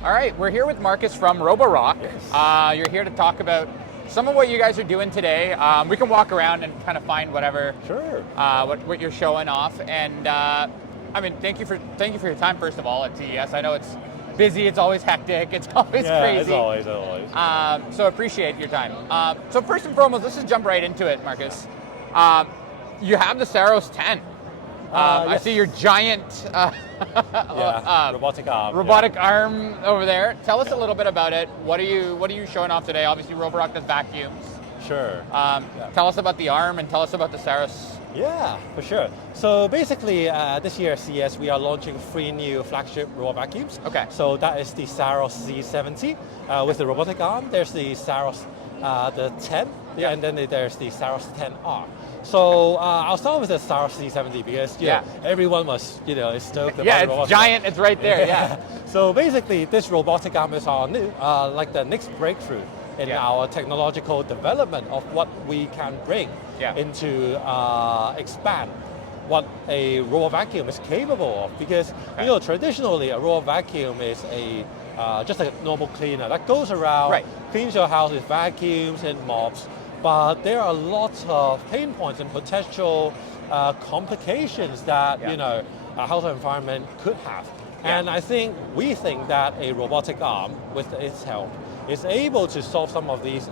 All right, we're here with Marcus from Roborock. Yes. You're here to talk about some of what you guys are doing today. We can walk around and kind of find whatever, Sure. what you're showing off. And I mean, thank you for your time first of all at CES. I know it's busy, it's always hectic, it's always crazy. As always. So appreciate your time. So first and foremost, let's just jump right into it, Marcus. You have the Saros 10. I Yes. see your giant robotic arm. arm over there. Tell us a little bit about it. What are you showing off today? Obviously, Roborock does vacuums. Sure. Tell us about the arm and tell us about the Saros. Yeah, for sure. So basically, this year at CES, we are launching 3 new flagship robot vacuums. Okay. So that is the Saros C70 with the robotic arm. There's the Saros the 10, Yeah. and then there's the Saros 10R. So I'll start with the Saros C70 because you know, everyone was is stoked about Yeah, the it's giant. It's right there. Yeah. So basically, this robotic arm is our new, like the next breakthrough in our technological development of what we can bring into expand what a robot vacuum is capable of. Because traditionally a robot vacuum is a just a normal cleaner that goes around, cleans your house with vacuums and mops. But there are lots of pain points and potential complications that a house environment could have. And we think that a robotic arm, with its help, is able to solve some of these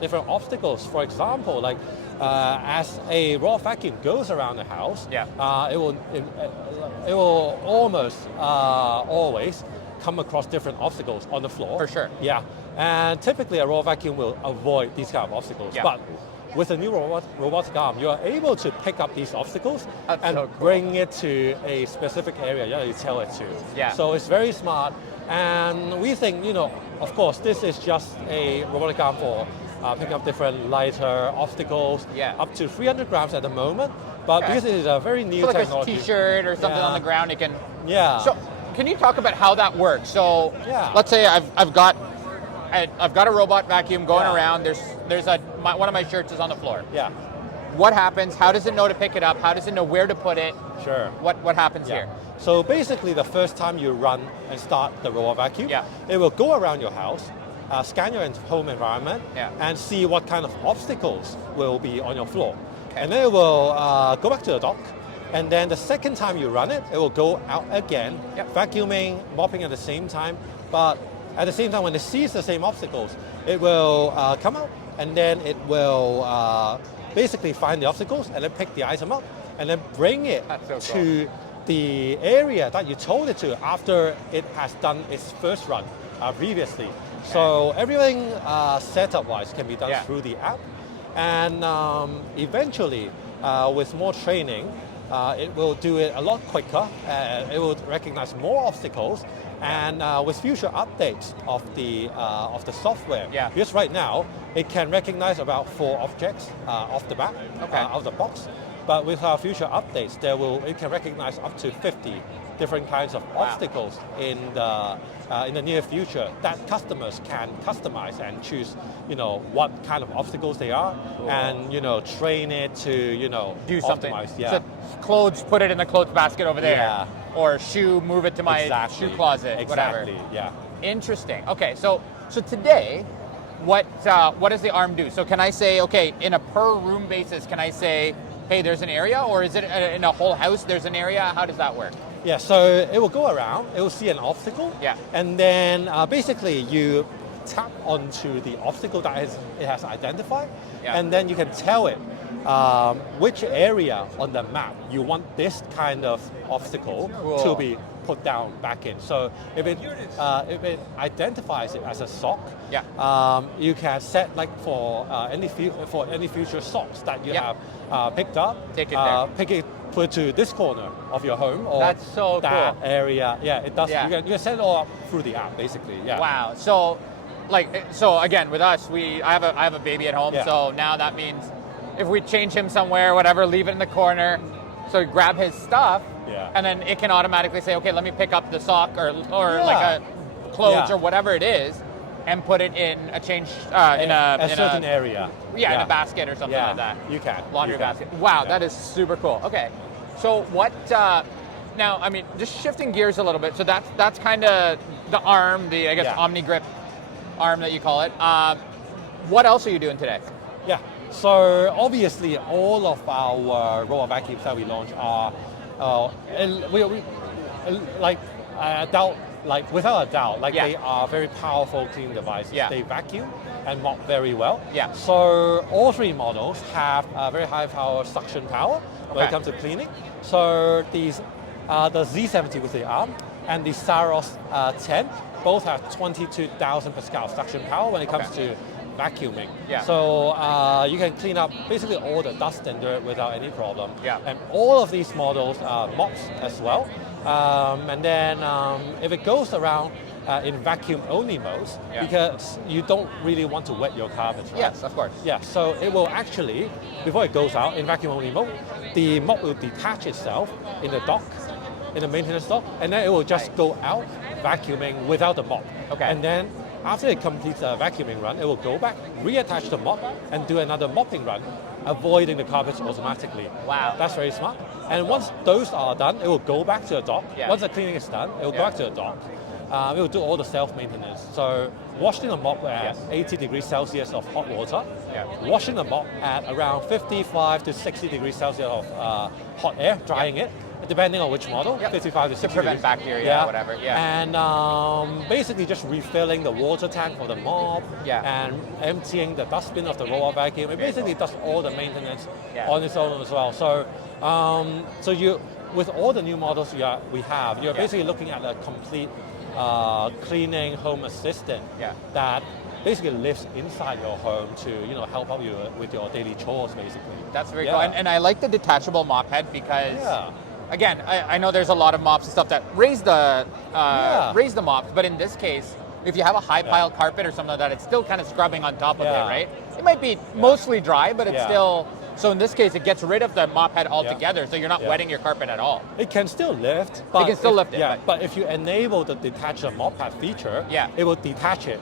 different obstacles. For example, like as a robot vacuum goes around the house, it will almost always come across different obstacles on the floor. For sure. Yeah. And typically a robot vacuum will avoid these kind of obstacles. But with a new robotic arm, you are able to pick up these obstacles and bring it to a specific area that you tell it to. Yeah. So it's very smart. And we think, of course, this is just a robotic arm for picking up different lighter obstacles, up to 300 grams at the moment. But because it is a very new technology. Like a t-shirt or something on the ground, it can... Yeah. So can you talk about how that works? So let's say I've got a robot vacuum going around. There's one of my shirts is on the floor. Yeah. What happens? How does it know to pick it up? How does it know where to put it? Sure. What happens here? So basically, the first time you run and start the robot vacuum, it will go around your house, scan your home environment, and see what kind of obstacles will be on your floor. And then it will go back to the dock. And then the second time you run it, it will go out again, vacuuming, mopping at the same time. But at the same time, when it sees the same obstacles, it will come out, and then it will basically find the obstacles and then pick the item up and then bring it to the area that you told it to after it has done its first run previously. So everything setup-wise can be done through the app. And eventually, with more training, it will do it a lot quicker. It will recognize more obstacles, and with future updates of the software. Because right now it can recognize about 4 objects off the bat, out of the box. But with our future updates, it can recognize up to 50 different kinds of obstacles in the near future that customers can customize and choose, what kind of obstacles they are, and train it to do something. Optimize. So clothes, put it in the clothes basket over there, or shoe, move it to my shoe closet, whatever. Yeah. Interesting. Okay, so today, what does the arm do? So can I say, okay, in a per room basis, can I say, hey, there's an area, or is it in a whole house there's an area? How does that work? Yeah, so it will go around, it will see an obstacle, and then basically you tap onto the obstacle that it has identified, and then you can tell it which area on the map you want this kind of obstacle to be put down back in. So if it identifies it as a sock, you can set like for any future socks that you have picked up, pick it, put it to this corner of your home or that's so that cool. area. Yeah, it does. You can set it all up through the app basically. Yeah. Wow. So again, with us, I have a baby at home. So now that means if we change him somewhere, whatever, leave it in the corner. So we grab his stuff, and then it can automatically say, okay, let me pick up the sock or like a clothes or whatever it is, and put it in a change in a certain area. In a basket or something like that. You can. Laundry basket. Wow, that is super cool. Okay, so Now, I mean, just shifting gears a little bit. So that's kind of the arm, the I guess Omni Grip arm that you call it. What else are you doing today? Yeah. So obviously, all of our robot vacuums that we launch are, without a doubt, they are very powerful cleaning devices. Yeah. They vacuum and mop very well. Yeah. So all three models have very high power suction power when it comes to cleaning. So these, the Z70 with the arm and the Saros 10 both have 22,000 Pascal suction power when it comes to vacuuming. Yeah. So you can clean up basically all the dust and dirt without any problem. Yeah. And all of these models are mops as well. And then if it goes around in vacuum-only modes, because you don't really want to wet your carpets, right? Yes, of course. Yeah, so it will actually, before it goes out in vacuum-only mode, the mop will detach itself in the dock, in the maintenance dock, and then it will just go out vacuuming without the mop. Okay. And then after it completes a vacuuming run, it will go back, reattach the mop, and do another mopping run, avoiding the carpets automatically. Wow. That's very smart. And once those are done, it will go back to the dock. Yeah. Once the cleaning is done, it will go back to the dock. It will do all the self-maintenance. So washing the mop at 80 degrees Celsius of hot water, washing the mop at around 55 to 60 degrees Celsius of hot air, drying it, depending on which model, 55 to 60 to prevent degrees. bacteria or whatever. Yeah. And basically just refilling the water tank for the mop and emptying the dustbin of the robot vacuum. It basically does all the maintenance on its own as well. So, so you, with all the new models we have, you're basically looking at a complete cleaning home assistant that basically lives inside your home to help out you with your daily chores, basically. That's very cool. And I like the detachable mop head because, again, I know there's a lot of mops and stuff that raise the mops, but in this case, if you have a high pile carpet or something like that, it's still kind of scrubbing on top of it, right? It might be mostly dry, but it's still. So in this case, it gets rid of the mop head altogether, so you're not wetting your carpet at all. It can still lift. But it can still lift it. But if you enable the detachable mop head feature, it will detach it.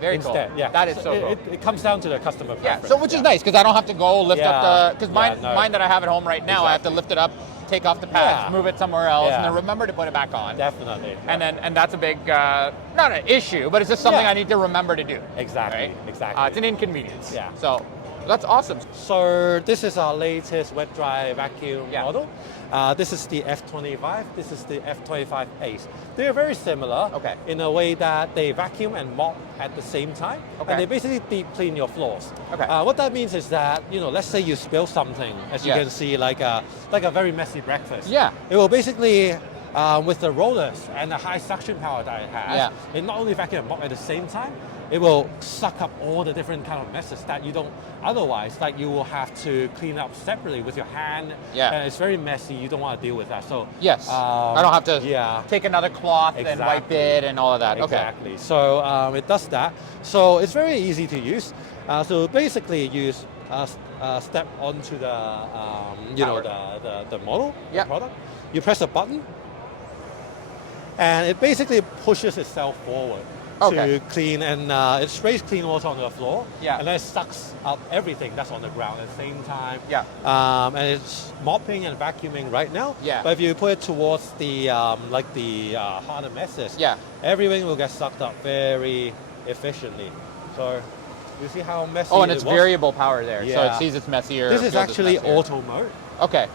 Very instead. cool. Yeah. That is so cool. It comes down to the customer preference. Yeah, so which is nice, because I don't have to go lift up the, because mine that I have at home right now, I have to lift it up, take off the pads, move it somewhere else, and then remember to put it back on. Definitely. And that's a big, not an issue, but it's just something I need to remember to do. Exactly, right? exactly. It's an inconvenience. Yeah. So that's awesome. So this is our latest wet dry vacuum model. This is the F25. This is the F25 Ace. They're very similar in a way that they vacuum and mop at the same time, and they basically deep clean your floors. What that means is that let's say you spill something, as you can see, like a very messy breakfast. It will basically. With the rollers and the high suction power that it has, it not only vacuum and mop at the same time, it will suck up all the different kind of messes that you don't otherwise, like you will have to clean up separately with your hand. And it's very messy, you don't want to deal with that. So I don't have to take another cloth and wipe it and all of that. Exactly. So it does that. So it's very easy to use. So basically you step onto the the model, the product. You press a button, and it basically pushes itself forward to clean, and it sprays clean water on the floor, and then it sucks up everything that's on the ground at the same time. And it's mopping and vacuuming right now. But if you put it towards the harder messes, everything will get sucked up very efficiently. So you see how messy and it's variable power there, so it sees it's messier. This is actually auto mode.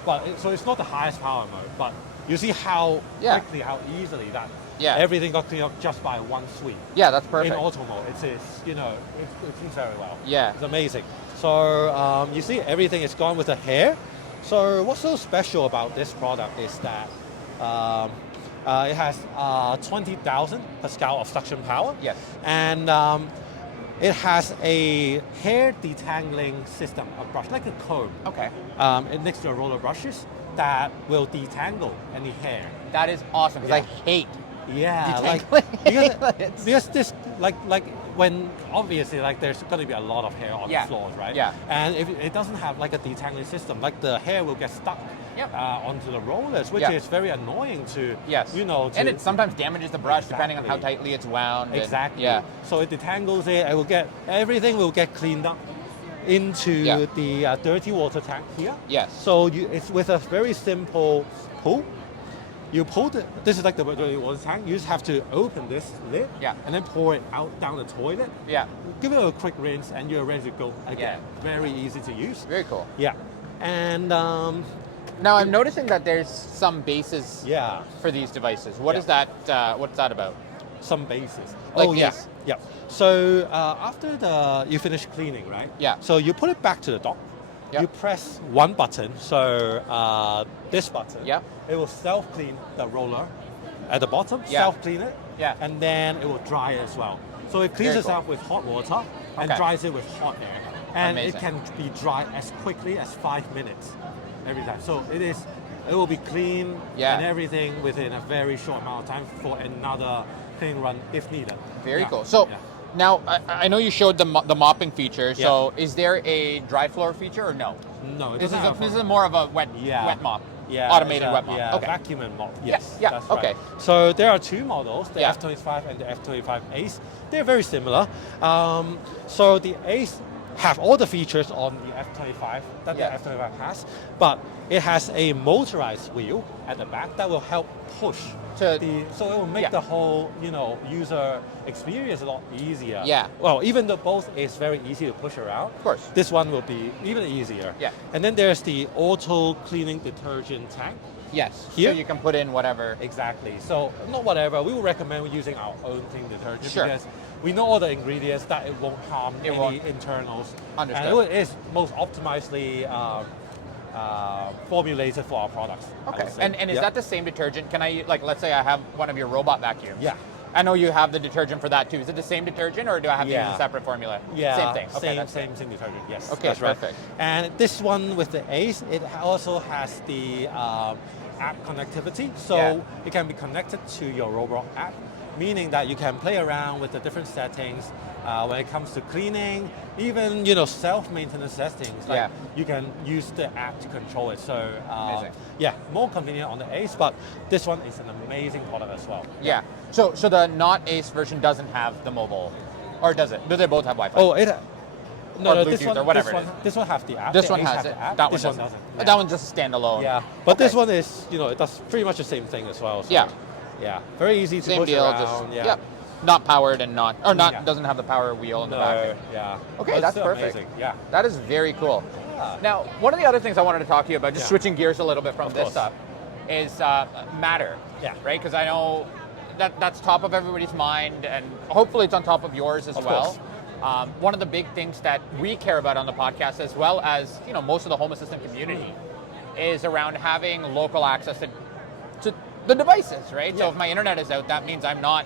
But so it's not the highest power mode, but you see how quickly, how easily that everything got cleaned up just by one sweep. That's perfect. In auto mode, it cleans very well. It's amazing. So you see everything is gone with the hair. So what's so special about this product is that it has 20,000 Pascal of suction power. And it has a hair detangling system, a brush, like a comb. It next to a roller brushes that will detangle any hair. That is awesome, because I hate detangling. Because this, like when obviously there's going to be a lot of hair on the floors, right? And if it doesn't have like a detangling system, like the hair will get stuck onto the rollers, which is very annoying to, and it sometimes damages the brush depending on how tightly it's wound. Exactly. So it detangles it. Everything will get cleaned up into the dirty water tank here. So it's with a very simple pull. You pull this is like the water tank. You just have to open this lid and then pour it out down the toilet. Yeah. Give it a quick rinse and you're ready to go again. Very easy to use. Very cool. Yeah. And now I'm noticing that there's some bases for these devices. What is that? What's that about? Some bases. Like yes. Yeah. So after you finish cleaning, right? Yeah. So you put it back to the dock. Yep. You press one button, so this button, it will self-clean the roller at the bottom, self-clean it, and then it will dry it as well. So it cleans itself with hot water and dries it with hot air. And it can be dry as quickly as 5 minutes every time. So it will be clean and everything within a very short amount of time for another clean run if needed. Very cool. So. Now, I know you showed the mopping feature, so is there a dry floor feature or no? No, this is more of a wet mop, automated wet mop. Yeah, vacuum and mop, yes. Yeah, that's okay. Right. So there are two models, the F25 and the F25 Ace. They're very similar. So the Ace have all the features on the F25 that the F25 has, but it has a motorized wheel at the back that will help push so it will make the whole user experience a lot easier. Yeah. Well, even though both is very easy to push around, of course, this one will be even easier. Yeah. And then there's the auto cleaning detergent tank. Yes. Here, so you can put in whatever. Exactly. So not whatever. We will recommend using our own clean detergent because we know all the ingredients that it won't harm any internals. Understood. And it is most optimizely formulated for our products. Okay. And is that the same detergent? Can I, like, let's say I have one of your robot vacuums. Yeah. I know you have the detergent for that too. Is it the same detergent or do I have to use a separate formula? Yeah. Same thing. Okay, same detergent, yes. Okay, that's perfect. Right. And this one with the Ace, it also has the app connectivity. So it can be connected to your Roborock app, meaning that you can play around with the different settings when it comes to cleaning, even self-maintenance settings. Like you can use the app to control it. So more convenient on the Ace, but this one is an amazing product as well. Yeah. So the not Ace version doesn't have the mobile, or does it? Do they both have Wi-Fi? Oh, no, this one, or whatever this one has the app. This one has it. That one doesn't. Yeah. That one's just standalone. Yeah, but this one is, it does pretty much the same thing as well. So, yeah, very easy to push around. Not powered and doesn't have the power wheel in the back. Yeah. Okay, that's perfect. Amazing. Yeah. That is very cool. Yeah. Now, one of the other things I wanted to talk to you about, just switching gears a little bit from this stuff, is Matter. Yeah. Right? Because I know that's top of everybody's mind, and hopefully it's on top of yours as well. One of the big things that we care about on the podcast, as well as most of the Home Assistant community, is around having local access to the devices, right? So if my internet is out, that means I'm not,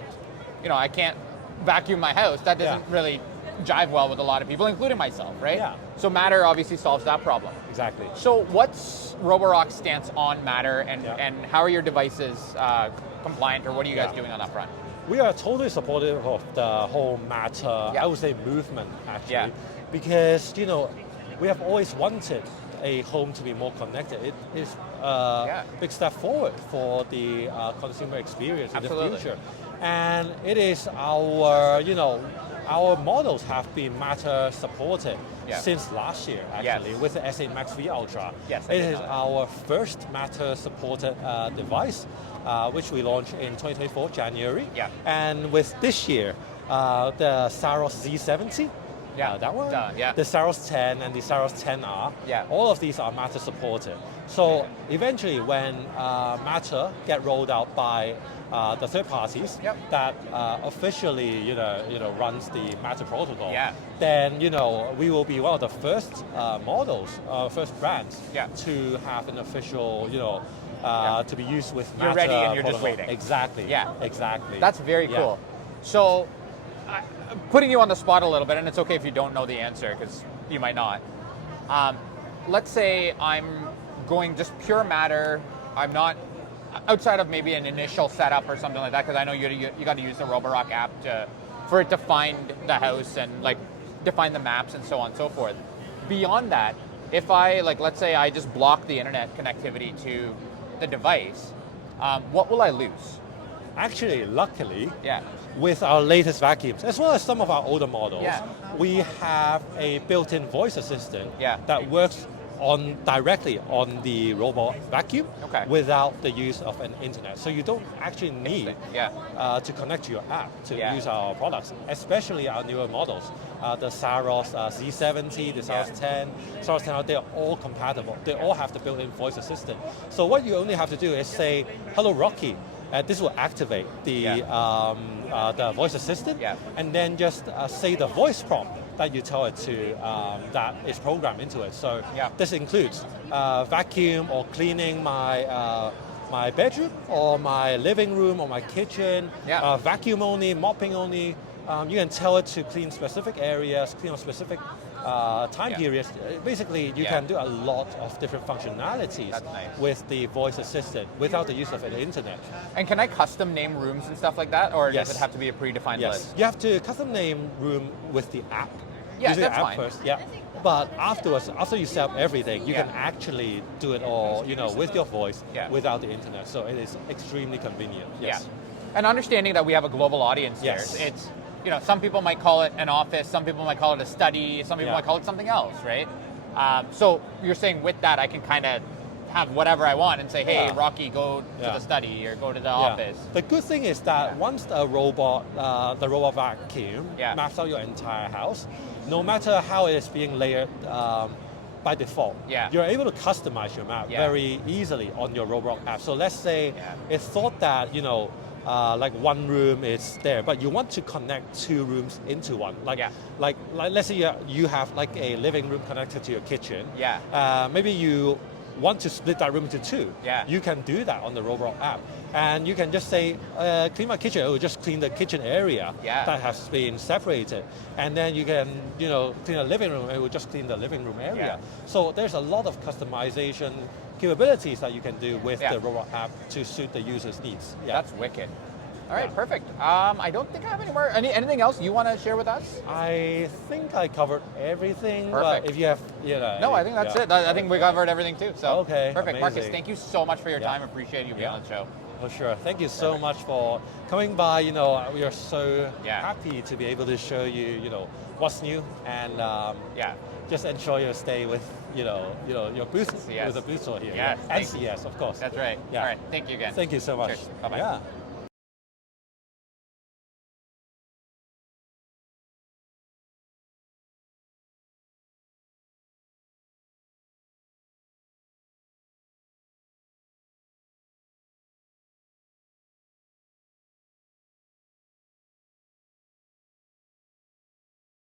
I can't vacuum my house. That doesn't really jive well with a lot of people, including myself, right? Yeah. So Matter obviously solves that problem. Exactly. So what's Roborock's stance on Matter, and how are your devices compliant, or what are you guys doing on that front? We are totally supportive of the whole Matter, I would say, movement, actually, because, we have always wanted a home to be more connected. It is a big step forward for the consumer experience in the future. And it is our, our models have been Matter supported since last year, actually, with the S8 Max V Ultra. Yes, it is our first Matter supported device, which we launched in 2024 January. Yeah. And with this year, the Saros Z70, that one, the Saros 10 and the Saros 10R, all of these are Matter supported. So eventually, when Matter get rolled out by the third parties that officially, runs the Matter protocol, then we will be one of the first models, first brands to have an official, to be used with Matter. You're ready and you're protocol. just waiting. Exactly. Yeah. Exactly. That's very cool. So, putting you on the spot a little bit, and it's okay if you don't know the answer because you might not. Let's say I'm going just pure Matter. I'm not outside of maybe an initial setup or something like that, because I know you got to use the Roborock app for it to find the house and define the maps and so on and so forth. Beyond that, if I let's say I just block the internet connectivity to the device, what will I lose? Actually, luckily, with our latest vacuums, as well as some of our older models, we have a built-in voice assistant that works directly on the robot vacuum okay. without the use of an internet. So you don't actually need to connect to your app to use our products, especially our newer models. The Saros Z70, the Saros 10, Saros 10, they're all compatible. They all have the built-in voice assistant. So what you only have to do is say, hello Rocky. This will activate the voice assistant, and then just say the voice prompt that you tell it to that is programmed into it. So this includes vacuum or cleaning my bedroom or my living room or my kitchen, vacuum only, mopping only. You can tell it to clean specific areas, clean on specific time periods. Basically, you can do a lot of different functionalities with the voice assistant without the use of an internet. And can I custom name rooms and stuff like that, or does it have to be a predefined list? You have to custom name room with the app. Yeah, using that's the app fine. first. Yeah. But afterwards, after you set up everything, you can actually do it all, with your voice without the internet. So it is extremely convenient. Yes. Yeah. And understanding that we have a global audience here, it's some people might call it an office, some people might call it a study, some people might call it something else, right? So you're saying with that, I can kind of have whatever I want and say, hey, Rocky, go to the study or go to the office. The good thing is that once the robot vacuum maps out your entire house, no matter how it is being layered by default, you're able to customize your map very easily on your Roborock app. So let's say it thought that, like one room is there, but you want to connect two rooms into one. Like let's say you have like a living room connected to your kitchen. Maybe you want to split that room into two. You can do that on the Roborock app. And you can just say, clean my kitchen. It will just clean the kitchen area that has been separated. And then you can, clean the living room. It will just clean the living room area. So there's a lot of customization capabilities that you can do with the Roborock app to suit the user's needs. That's wicked. All right, perfect. I don't think I have any more. Anything else you want to share with us? I think I covered everything. Perfect. If you have, No, I think that's it. I think we covered everything too. So okay, perfect. amazing. Marcus, thank you so much for your time. Appreciate you being on the show. For sure. Thank you so much for coming by. We are so happy to be able to show you, what's new, and just enjoy your stay with, your booth with the booth store here. Yeah. And CES, of course. That's right. All right. Thank you again. Thank you so much. Cheers. Bye-bye. Yeah.